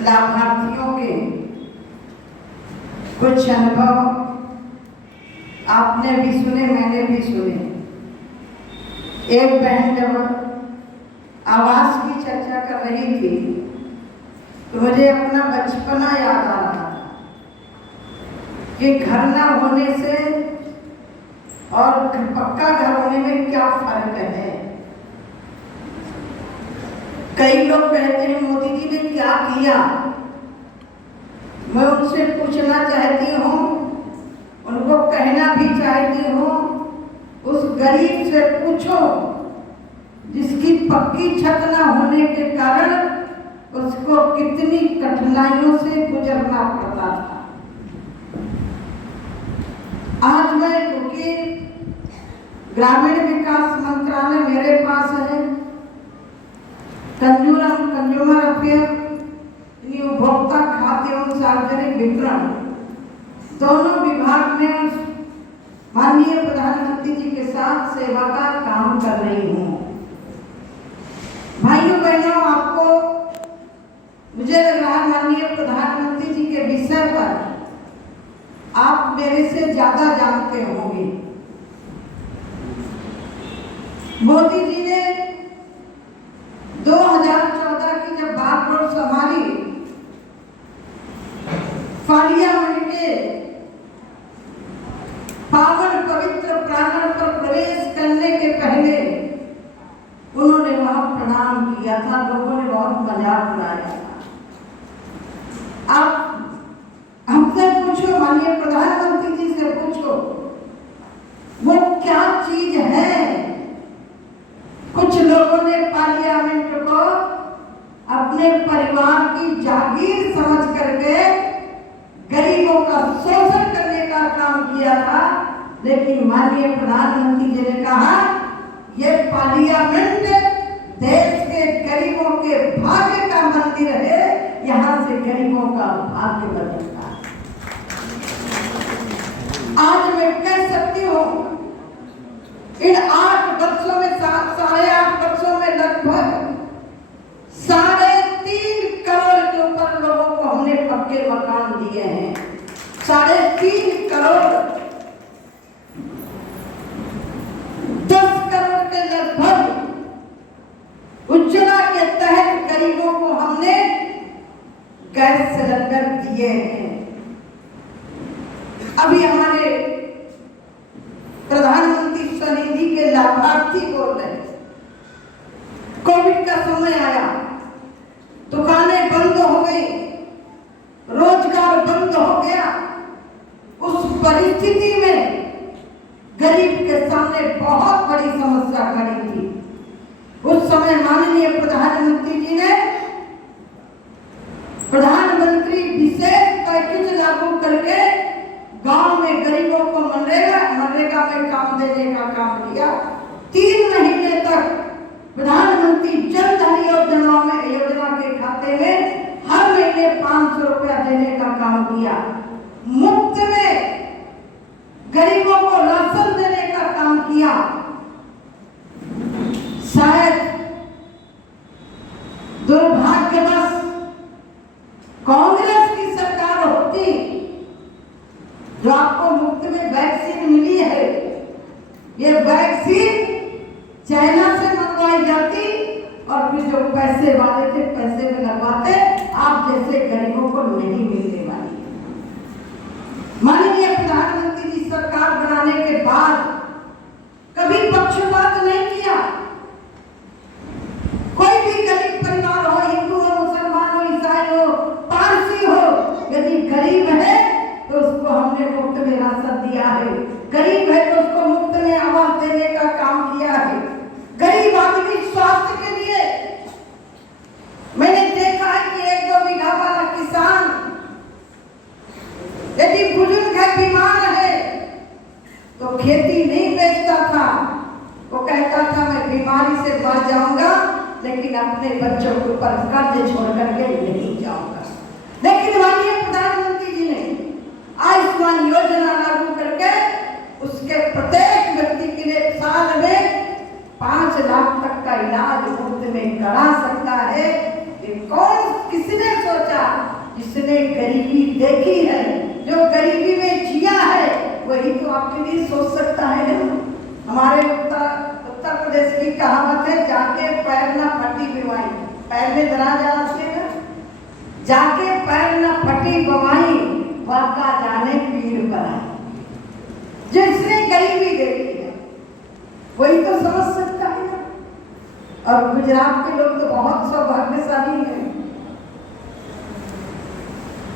लाभार्थियों के कुछ अनुभव आपने भी सुने, मैंने भी सुने। एक बहन जब आवास की चर्चा कर रही थी तो मुझे अपना बचपना याद आ रहा था कि घर ना होने से और पक्का घर होने में क्या फर्क है। कई लोग कहते हैं मोदी जी ने क्या किया। मैं उनसे पूछना चाहती हूँ, उनको कहना भी चाहती हूँ, उस गरीब से पूछो जिसकी पक्की छत ना होने के कारण उसको कितनी कठिनाइयों से गुजरना पड़ता था। आज मैं, क्योंकि ग्रामीण विकास मंत्रालय मेरे पास है, कंज्यूमर अफेयर उपभोक्ता खाद्य एवं सार्वजनिक वितरण दोनों विभाग में माननीय प्रधानमंत्री जी के साथ सेवा का काम कर रही हूँ। भाइयों बहनों, आपको मुझे लग रहा है माननीय प्रधानमंत्री जी के विषय पर आप मेरे से ज्यादा जानते होंगे। मोदी जी ने 2014 की जब बागडोर संभाली, पार्लियामेंट के पावन पवित्र प्रांगण पर प्रवेश करने के पहले उन्होंने वहां प्रणाम किया था। लोगों ने बहुत मजाक उड़ाया था। आप हमसे पूछो, माननीय प्रधानमंत्री जी से पूछो, वो क्या चीज है। कुछ लोगों ने पार्लियामेंट को अपने परिवार की जागीर समझ करके गरीबों का शोषण करने का काम किया था, लेकिन माननीय प्रधानमंत्री जी ने कहा ये पार्लियामेंट देश के गरीबों के भाग्य का मंदिर है, यहाँ से गरीबों का भाग्य बनेगा। आज मैं कह सकती हूँ इन 8 वर्षों में, 8.5 वर्षों में लगभग 3.5 करोड़ के ऊपर लोगों को हमने पक्के मकान दिए हैं। 3.5 करोड़, 10 करोड़ के लगभग उज्ज्वला के तहत गरीबों को हमने गैस सिलेंडर दिए हैं। अभी हमारे प्रधानमंत्री स्वनिधि के लाभार्थी बोल रहे, कोविड का समय आया, दुकानें बंद हो गई, रोजगार बंद हो गया। उस परिस्थिति में गरीब के सामने बहुत बड़ी समस्या खड़ी थी। उस समय माननीय प्रधानमंत्री जी ने प्रधानमंत्री विशेष पैकेज लागू करके गांव में गरीबों को मनरेगा में काम देने का काम किया। 3 महीने तक प्रधानमंत्री जन धन योजना के खाते में हर महीने 500 रुपया देने का काम किया। मुफ्त में गरीबों को राशन देने का काम किया। शायद दुर्भाग्यवश कांग्रेस की सरकार होती जो आपको मुफ्त में वैक्सीन मिली है, ये वैक्सीन चाइना से मंगवाई जाती और फिर जो पैसे वाले थे पैसे में लगवाते, आप जैसे गरीबों को नहीं मिलने वाली। माननीय प्रधानमंत्री जी सरकार बनाने के बाद कभी पक्षपात नहीं किया। कोई भी गरीब परिवार हो, हिंदू हो, मुसलमान हो, ईसाई हो, पारसी हो, यदि गरीब है तो उसको हमने मुफ्त में राशन दिया है। गरीब है तो उसको मुफ्त में आवास देने का काम किया है। गरीब आदमी स्वास्थ्य के लिए मैंने देखा है कि 1-2 बीघा वाला किसान यदि बुजुर्ग है, बीमार है, तो खेती नहीं बेचता था। वो कहता था मैं बीमारी से बच जाऊंगा लेकिन अपने बच्चों के ऊपर कर्ज छोड़ करके नहीं जाऊंगा। लेकिन माननीय प्रधानमंत्री जी ने आयुष्मान योजना लागू करके उसके प्रत्येक व्यक्ति के लिए साल में 5 लाख तक का इलाज मुफ्त में करा सकता है। कौन, किसने सोचा जिसने गरीबी देखी है, जो गरीबी में जिया है, वही तो आपके लिए सोच सकता है ना। हमारे उत्तर प्रदेश की कहावत है, जाके पैर ना फटी बिवाई, पैर में दराज आते हैं, जाके पैर ना फटी बवाई, वाका जाने पीर पर आए। जिसने गरीबी देखी है वही तो समझ सकता है ना। और गुजरात के लोग तो बहुत सौभाग्यशाली हैं।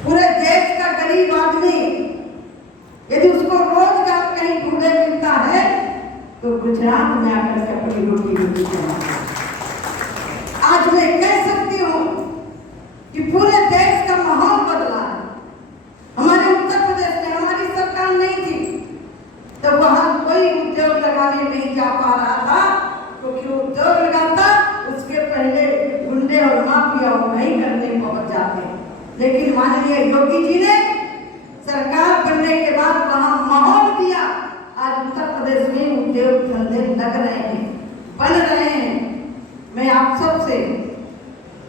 पूरे देश का गरीब आदमी यदि उसको रोजगार कहीं ढूंढे मिलता है तो गुजरात में आकर के अपनी रोटी रोटी बनाता है। आज मैं कह सकती हूँ कि पूरे देश का माहौल बदला है। हमारे उत्तर प्रदेश में हमारी सरकार नहीं थी तो वहां कोई उद्योग लगाने नहीं जा पा रहा था, क्योंकि उद्योग लगाता उसके पहले गुंडे और माफिया नहीं करने पहुंच जाते। लेकिन माननीय योगी जी ने सरकार बनने के बाद वहां माहौल दिया। आज उत्तर प्रदेश में उद्योग धंधे लग रहे हैं, बन रहे हैं। मैं आप सबसे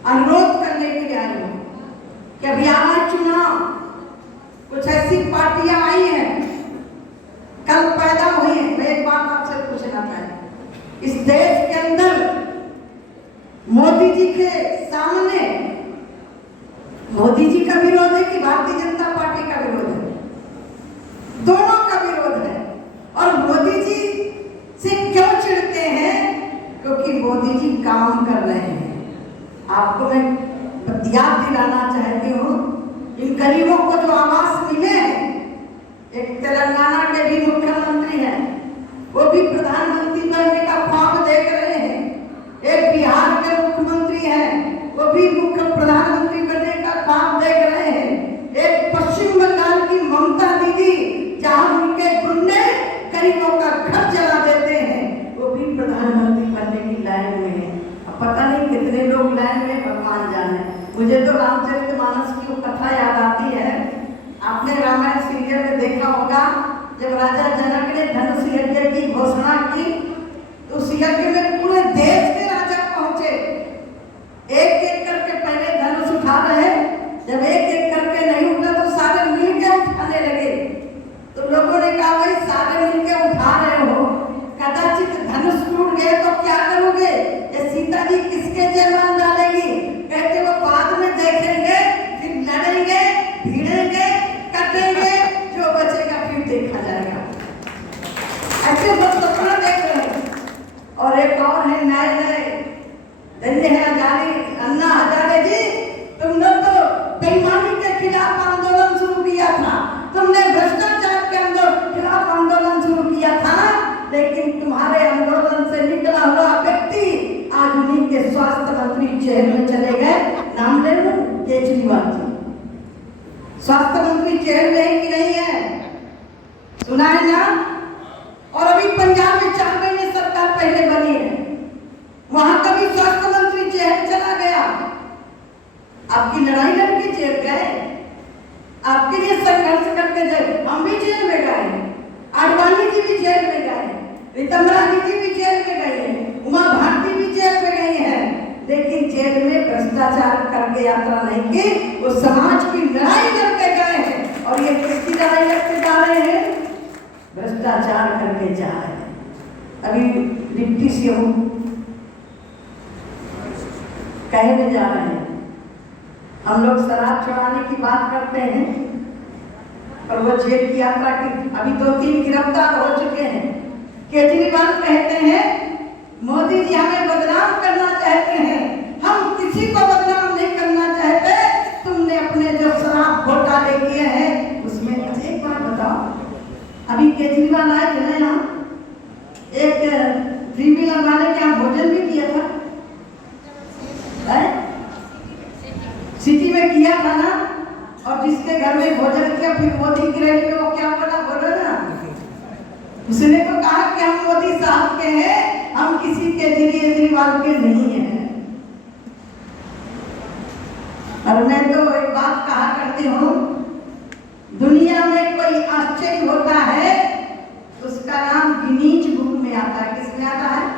अनुरोध करने के लिए आई हूँ कि अभी आना चुनाव, कुछ ऐसी पार्टियां आई हैं, कल पैदा हुई है। मैं एक बात आपसे पूछना चाहती, इस देश के अंदर मोदी जी के सामने मोदी जी का विरोध है कि भारतीय जनता पार्टी का विरोध है? दोनों का विरोध है। और मोदी जी से क्यों चिढ़ते हैं? क्योंकि मोदी जी काम कर रहे हैं। आपको मैं याद दिलाना चाहती हूँ, इन गरीबों को जो आवास मिले हैं, एक तेलंगाना के भी मुख्यमंत्री हैं, वो भी प्रधानमंत्री बनने का ख्वाब देख रहे हैं। एक बिहार के मुख्यमंत्री हैं, वो भी मुख्य प्रधानमंत्री बनने का ख्वाब देख रहे हैं। एक पश्चिम बंगाल की ममता दीदी, जहां उनके गुंडे गरीबों का घर जला देते हैं, वो भी प्रधानमंत्री बनने की लाइन में है। अब पता नहीं कितने लोग लाइन में, भगवान जाने। मुझे तो रामचरितमानस की वो कथा याद आती है। आपने रामायण सीरियल में देखा होगा, जब राजा जनक ने धनुष यज्ञ की घोषणा की तो उस यज्ञ में पूरे देश के राजा पहुंचे। एक एक करके पहले धनुष उठा रहे, जब एक एक करके नहीं उठा तो सारे मिलकर उठाने लगे। तो लोगों ने कहा, भाई सारे मिलकर उठा रहे हो, कदाचित धनुष टूट गए तो क्या करोगे? ये सीता जी किसके जयमान डालेगी? कहते वो बाद में देखेंगे, फिर लड़ेंगे, भिड़ेंगे, कटेंगे, जो बचेगा फिर देखा जाएगा। ऐसे लोग सपना देख रहे हैं। और एक और है, नए धन्य है अन्ना हजारे जी, तुम लोग तो बेईमानी के खिलाफ आंदोलन शुरू किया था, तुमने भ्रष्टाचार के खिलाफ आंदोलन शुरू किया था, लेकिन तुम्हारे आंदोलन से निकला हुआ व्यक्ति आज उन्हीं के स्वास्थ्य मंत्री जेल में चले गए। नाम ले लो, केजरीवाल जी स्वास्थ्य मंत्री जेल में ही नहीं है, सुना है ना। और अभी पंजाब में 4 महीने सरकार पहले बनी है, वहां का भी स्वास्थ्य मंत्री जेल चला गया। आपकी लड़ाई लड़के जेल गए, आपके लिए संघर्ष करके जेल, हम भी जेल में गए, आडवाणी जी भी जेल में गए, रितंबरा जी भी जेल में गए, उमा भारती भी जेल में गई है, लेकिन जेल में भ्रष्टाचार करके यात्रा नहीं की, वो समाज की लड़ाई लड़के गए हैं। और ये किसकी लड़ाई लड़के जा रहे हैं? भ्रष्टाचार करके जा रहे हैं। अभी डिप्टी सीएम कहने जा रहे हैं, हम लोग शराब छुड़ाने की बात करते हैं, और वो जेल की यात्रा की अभी 2-3 गिरफ्तार हो चुके हैं। केजरीवाल कहते हैं, मोदी जी हमें बदनाम करना चाहते हैं, हम किसी को बदनाम नहीं करना चाहते। तुमने अपने जो शराब घोटाले किए हैं उसमें एक बात बताओ, अभी केजरीवाल आए थे ना यहाँ, एक फ्रीमिलर वाले के यहाँ भोजन भी किया था, सिटी में किया था ना। और जिसके घर में भोजन किया, फिर मोदी की रैली में वो क्या बोला ना, उसने तो कहा कि हम मोदी साहब के हैं, हम किसी केजरीवाल के नहीं हैं। और मैं तो एक बात कहा करती हूँ, दुनिया में कोई आश्चर्य होता है उसका नाम गिनीज बुक में आता है। किसमें आता है?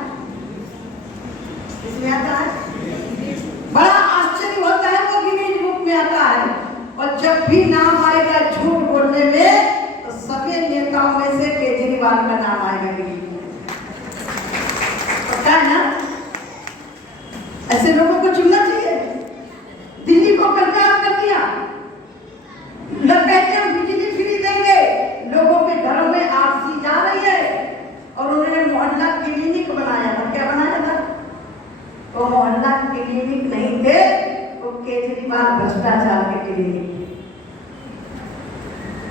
किसमें आता है? बड़ा आश्चर्य होता है, वो गिनीज बुक में आता है। जब भी नाम आएगा झूठ बोलने में तो सभी नेताओं में से केजरीवाल का नाम आएगा। पता है ना? ऐसे लोगों को चुनना चाहिए। दिल्ली को कंट्रोल कर दिया, लोग कहते हैं बिजली फ्री देंगे, लोगों के घरों में आरसी जा रही है, और उन्होंने मोहल्ला क्लिनिक बनाया था। क्या बनाया था? वो मोहल्ला क्लिनिक नहीं थे, वो केजरीवाल भ्रष्टाचार के क्लिनिक थे।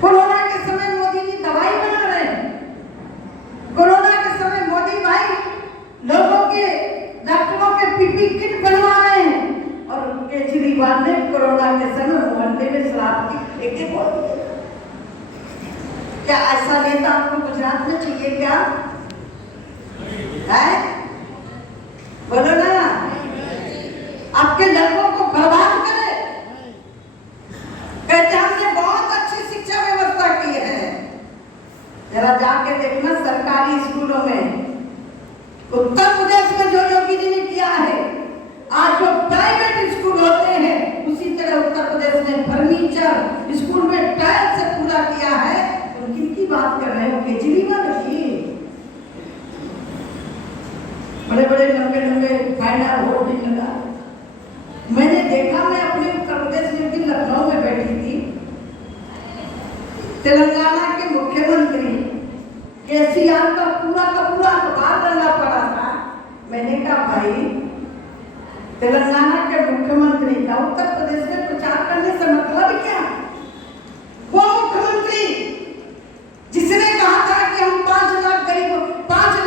कोरोना के समय मोदी जी दवाई बना रहे हैं, कोरोना के समय मोदी भाई लोगों के डॉक्टरों के पीपी किट बनवा रहे हैं, और केजरीवाल ने कोरोना के समय मोहल्ले में शराब की ठेके खोल दिए। क्या ऐसा नेता आपको गुजरात में चाहिए क्या? है? बोलो ना। आपके लड़कों को बर्बाद करे, कहते हमने बहुत अच्छी शिक्षा व्यवस्था की है। जरा जाके देखना सरकारी स्कूलों में, उत्तर प्रदेश में जो योगी जी ने किया है, आज जो प्राइवेट स्कूल होते हैं उसी तरह उत्तर प्रदेश ने फर्नीचर स्कूल में टाइल से पूरा किया है। तो किनकी बात कर रहे हो? केजरीवाल की। बड़े बड़े लंबे लंबे फाइनल होर्डिंग लगा। मैंने देखा, मैं अपने उत्तर प्रदेश में भी लखनऊ में बैठी थी, तेलंगाना के मुख्यमंत्री केसीआर का पूरा अखबार रंगा पड़ा था। मैंने कहा भाई, तेलंगाना के मुख्यमंत्री का उत्तर प्रदेश में प्रचार करने से मतलब क्या? वो मुख्यमंत्री जिसने कहा था कि हम 5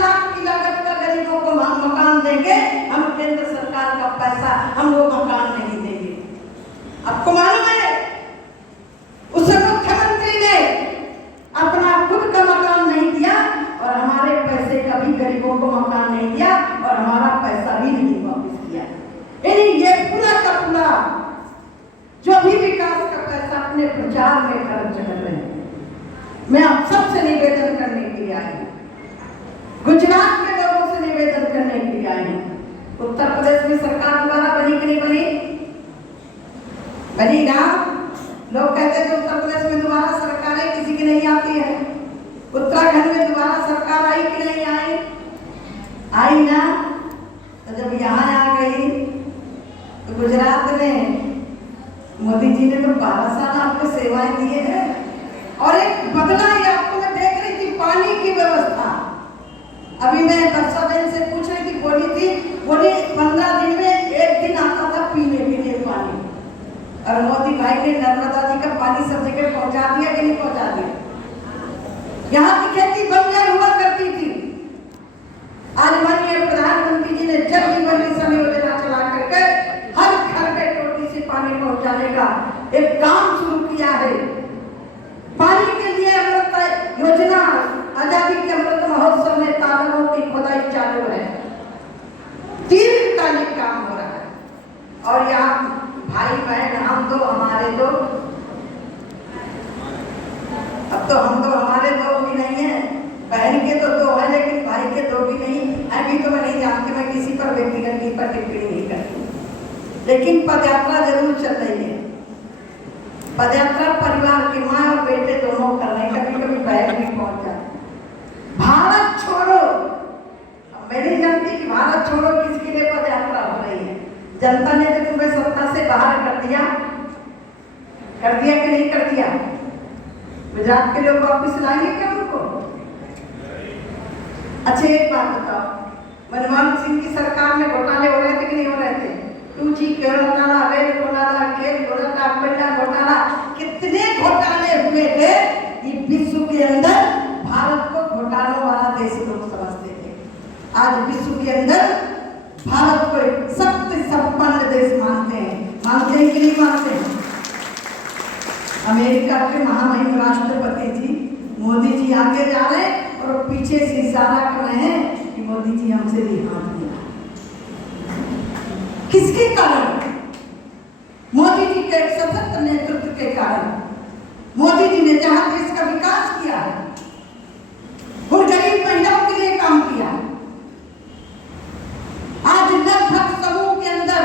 लाख की लागत का गरीबों को मकान देंगे, हम केंद्र सरकार का पैसा हम वो मकान नहीं देंगे। आपको मालूम है उस मुख्यमंत्री ने अपना खुद का मकान नहीं दिया, और हमारे पैसे का भी गरीबों को मकान नहीं दिया, और हमारा पैसा भी नहीं वापस किया। यानी ये पूरा का पूरा जो भी विकास का पैसा अपने प्रचार में खर्च कर रहे हैं। मैं आप सबसे निवेदन करने के लिए आई हूँ, गुजरात के लोगों से निवेदन करने के लिए आई हूँ। उत्तर प्रदेश में सरकार दोबारा बनी कि नहीं बनी? बनी ना? लोग कहते थे उत्तर प्रदेश में दोबारा सरकारें किसी की नहीं आती है। उत्तराखंड में दोबारा सरकार आई कि नहीं आई? आई ना? तो जब यहाँ आ गई तो गुजरात में मोदी जी ने तो 12 साल आपको सेवाएं दिए हैं, और एक बदला ये आपको मैं देख रही थी, पानी की व्यवस्था। अभी मैं दर्शा बहन से पूछ रही थी, बोली 15 दिन में 1 दिन आता था पीने के लिए पानी, और मोदी भाई ने नर्मदा जी का पानी सब जगह पहुंचा दिया कि नहीं पहुंचा दिया? यहाँ की खेती बंजर हुआ करती थी। आज माननीय प्रधानमंत्री जी ने जल जीवन मिशन योजना चला करके हर घर में टोटी से पानी पहुंचाने का एक काम शुरू किया है। पानी के लिए अमृत योजना, आजादी के अमृत महोत्सव में तालाबों की खुदाई चालू है, दीर्घकालिक काम हो रहा है। और यहाँ भाई बहन हम दो हमारे दो, अब तो हम दो हमारे दो भी नहीं है, बहन के तो 2 है लेकिन भाई के 2 भी नहीं। अभी तो मैं नहीं जानती, मैं किसी पर व्यक्तिगत पर टिप्पणी नहीं करती, लेकिन पदयात्रा जरूर चल रही है। पदयात्रा परिवार की माँ और बेटे दोनों कर रहे हैं, कभी कभी बहन भी पहुंच जाती। भारत छोड़ो, मैं नहीं जानती कि भारत छोड़ो किसके लिए पदयात्रा हो रही है। जनता ने तो तुम्हें सत्ता से बाहर कर दिया कि नहीं कर दिया? गुजरात के लोग वापिस लाएंगे क्या उनको? अच्छा एक बात बताओ, मनमोहन सिंह की सरकार में घोटाले हो रहे थे कि नहीं हो रहे थे? 2G घोटाला, रेल घोटाला, खेल घोटाला, कोयला घोटाला, कितने घोटाले हुए थे। ये विश्व के अंदर भारत को घोटालों वाला देश लोग समझते थे। आज विश्व के अंदर भारत को एक शक्ति संपन्न देश मानते हैं कि नहीं मानते हैं? अमेरिका के महामहिम राष्ट्रपति जी मोदी जी आगे जा रहे हैं और पीछे से इशारा कर रहे हैं कि मोदी जी हमसे भी हाथ मिला। किसके कारण? मोदी जी के सशक्त नेतृत्व के कारण। मोदी जी ने जहां देश का विकास किया है, उन गरीब महिलाओं के लिए काम किया। आज लगभग समूह के अंदर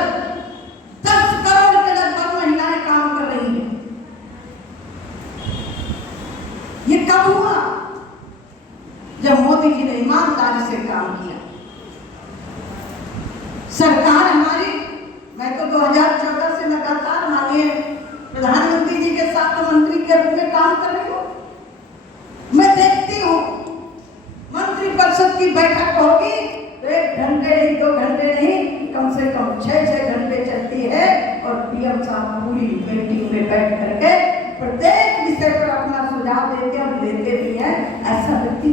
10 करोड़ के लगभग महिलाएं काम कर रही हैं। पूरी मीटिंग में बैठ करके प्रत्येक विषय पर अपना सुझाव देते और लेते भी हैं। ऐसा व्यक्ति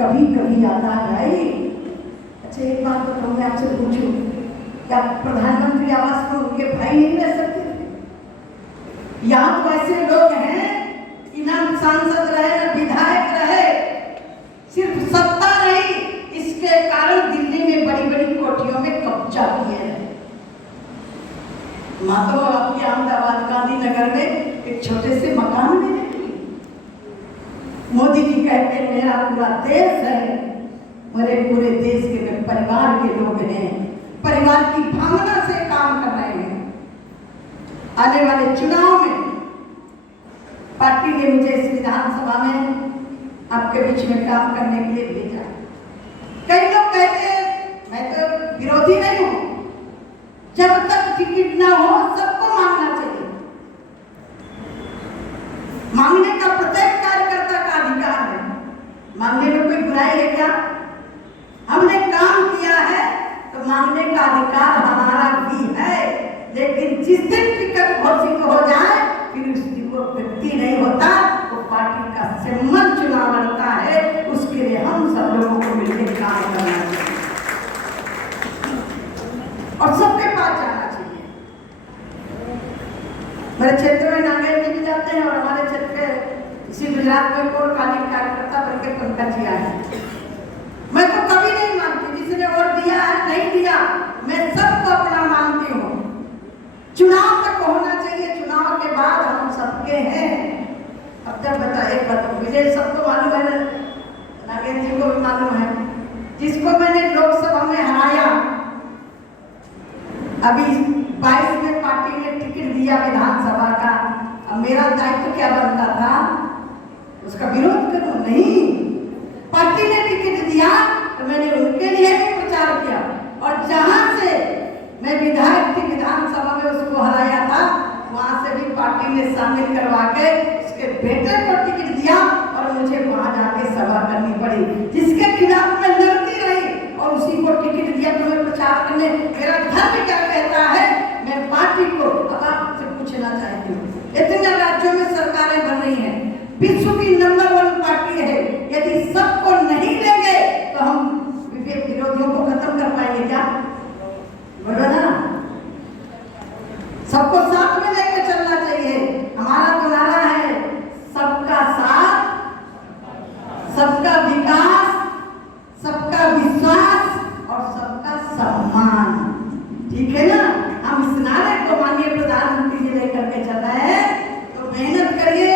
कभी कभी आता है। अच्छा एक बात तो मैं आपसे पूछूं, क्या प्रधानमंत्री आवास में उनके भाई नहीं रह सकते थे? यहाँ तो ऐसे लोग हैं कि ना सांसद रहे ना विधायक रहे, सिर्फ सत्ता नहीं, इसके कारण दिल्ली में बड़ी बड़ी कोठियों में कब्जा किए हैं। माधव आपके अहमदाबाद गांधीनगर में एक छोटे से मकान में रहती। मोदी जी कहते हैं मेरा पूरा देश है, मेरे पूरे देश के परिवार के लोग हैं, परिवार की भावना से काम कर रहे हैं। आने वाले चुनाव में पार्टी ने मुझे इस विधानसभा में आपके बीच में काम करने के लिए भेजा। कई लोग कहते हैं मैं तो विरोधी नहीं हूं, जब तक टिकट ना हो सबको मांगना चाहिए। मांगने का प्रत्येक कार्यकर्ता का अधिकार है, मांगने में कोई बुराई है क्या? हमने काम किया है तो मांगने का अधिकार हमारा भी है, लेकिन जिस दिन टिकट घोषित हो जाए फिर उस दिन वो व्यक्ति नहीं होता, वो पार्टी का सम्मान चुनाव लड़ता है। उसके लिए हम सब लोगों को मिलकर काम करना चाहिए और सबके पास जाना चाहिए। मेरे क्षेत्र में नांदेड़ जी भी जाते हैं और हमारे क्षेत्र में इसी गुजरात में कोई कार्यकर्ता बनकर पंकज जी आए। मैं तो कभी नहीं मानती जिसने वोट दिया है नहीं दिया, मैं सबको अपना मानती हूँ। चुनाव तक होना चाहिए, चुनाव के बाद हम सबके हैं। अब तक बताए मुझे सबको मालूम है, नागेंद्र जी को भी मालूम है, जिसको मैंने लोकसभा में हराया, अभी 22 में पार्टी ने टिकट दिया विधानसभा का। अब मेरा दायित्व क्या बनता था? उसका विरोध करूं? नहीं, पार्टी ने टिकट दिया तो मैंने उनके लिए भी प्रचार किया और जहां से मैं विधायक थी विधानसभा में उसको हराया था, वहां से भी पार्टी ने शामिल करवा के उसके बेटे को टिकट दिया और मुझे वहां जाके सभा करनी पड़ी। जिसके खिलाफ मैं लड़ती रही और उसी को टिकट दिया तो मैं प्रचार करने। मेरा धर्म क्या कहता है? मैं पार्टी को अब आपसे पूछना चाहती हूँ, इतने राज्यों में सरकारें बन रही हैं, विश्व की नंबर 1 पार्टी है, यदि सबको नहीं लेंगे तो हम विरोधियों को खत्म कर पाएंगे क्या? बोलो ना, सबको साथ में लेकर चलना चाहिए। हमारा तो नारा है सबका साथ, सबका विकास, सबका विश्वास और सबका सम्मान। ठीक है ना? हम इस नारे को माननीय प्रधानमंत्री जी लेकर के चल रहे हैं, तो मेहनत करिए।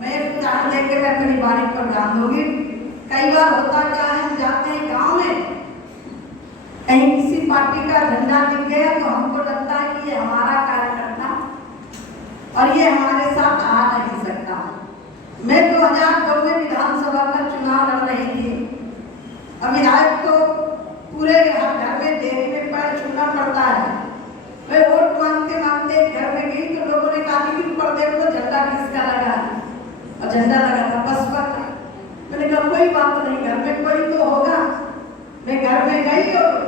मैं उदाहरण लेकर मैं अपनी बारी पर ध्यान दूंगी। कई बार होता क्या है, हम जाते हैं गांव में, कहीं किसी पार्टी का झंडा दिख गया तो हमको लगता है कि ये हमारा कार्यकर्ता और ये हमारे साथ आ नहीं सकता। मैं 2002 में विधानसभा का चुनाव लड़ रही थी। अब विधायक तो पूरे घर में देख में पैर छूना पड़ता है। मैं वोट मांगते मांगते घर में गई तो लोगों ने कहा कि ऊपर देखो झंडा किसका लगा है, और झंडा लगा था बसपा का। मैंने कहा कोई बात नहीं, घर में कोई तो होगा। मैं घर में गई और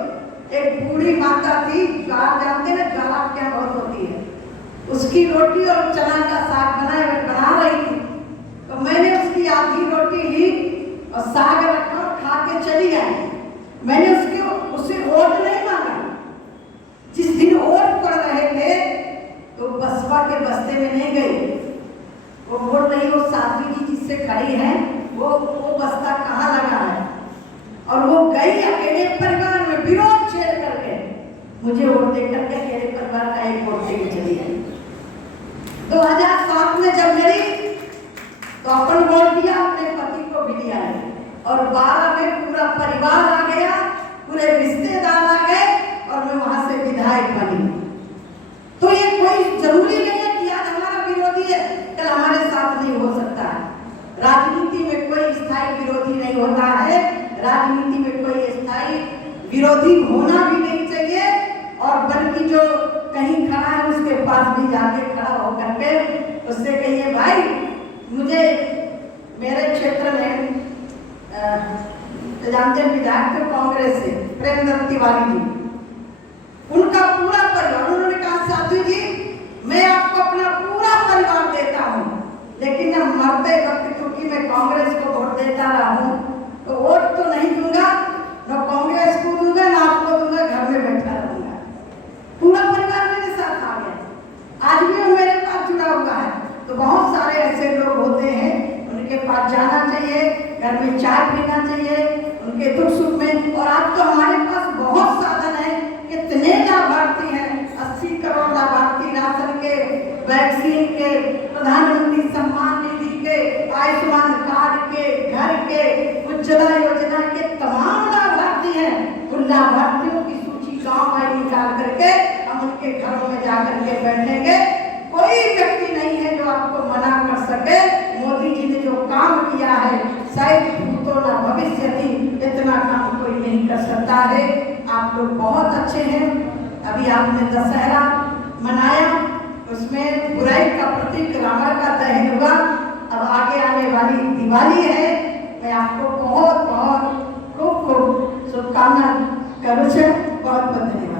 एक बूढ़ी माता थी, ज्वार जानते ना, ज्वार आपके यहाँ बहुत होती है, उसकी रोटी और चना का साग बना रही थी। तो मैंने उसकी आधी रोटी ली और साग रखा और खा के चली आई। मैंने उसे वोट नहीं मांगा। जिस दिन वोट पड़ रहे थे तो बसपा के बस्ते में नहीं गई, वो वोट नहीं, वो साध्वी जी जिससे खड़ी है वो बस्ता कहाँ लगा है, और वो गई अकेले परिवार में विरोध छेड़ करके मुझे वोट दे करके अकेले परिवार का एक वोट देके चली आई। 2007 में जब लड़ी तो अपन वोट दिया, अपने पति को भी दिया है, और 12 में पूरा परिवार आ गया, पूरे रिश्तेदार आ गए और मैं वहां से विधायक बनी। तो ये कोई जरूरी नहीं है कि आज हमारा विरोधी है कल हमारे साथ नहीं हो सकता है। राजनीति में कोई स्थायी विरोधी नहीं होता है, राजनीति में कोई स्थायी विरोधी होना भी नहीं चाहिए, और बल्कि जो कहीं खड़ा है उसके पास भी जाके खड़ा होकर के उससे कहिए भाई मुझे मेरे क्षेत्र में जानते हैं विधायक कांग्रेस से प्रेमदत्त तिवारी जी, उनका पूरा परिवार, उन्होंने कहा साधु जी मैं आपको अपना पूरा परिवार देता हूँ, लेकिन जब मरते वक्त क्योंकि मैं कांग्रेस को वोट देता रहा हूँ तो वोट तो नहीं दूंगा, न कांग्रेस को दूंगा ना आपको दूंगा, घर में बैठा रहूंगा। पूरा परिवार मेरे साथ आ गया, आज भी वो मेरे पास जुड़ा हुआ है। तो बहुत सारे ऐसे लोग होते हैं, उनके पास जाना चाहिए, घर में चाय पीना चाहिए, उनके दुख सुख में। और आज तो हमारे पास बहुत साधन है, कितने लाभार्थी हैं, 80 करोड़ लाभार्थी राशन के, वैक्सीन के, प्रधानमंत्री सम्मान निधि के, आयुष्मान कार्ड के, घर के, उज्ज्वला योजना के तमाम लाभार्थी हैं। उन लाभार्थियों की सूची गांव में निकाल करके हम उनके घरों में जाकर के बैठेंगे। कोई व्यक्ति नहीं है जो आपको मना कर सके। मोदी जी ने जो काम किया है, शायद भूतो न भविष्यति, इतना काम कोई नहीं कर सकता है। आप लोग बहुत अच्छे हैं। अभी आपने दशहरा मनाया, उसमें बुराई का प्रतीक रावण का दहन हुआ। अब आगे आने वाली दिवाली है, मैं आपको बहुत बहुत खूब खूब शुभकामना करूँ। बहुत बहुत धन्यवाद।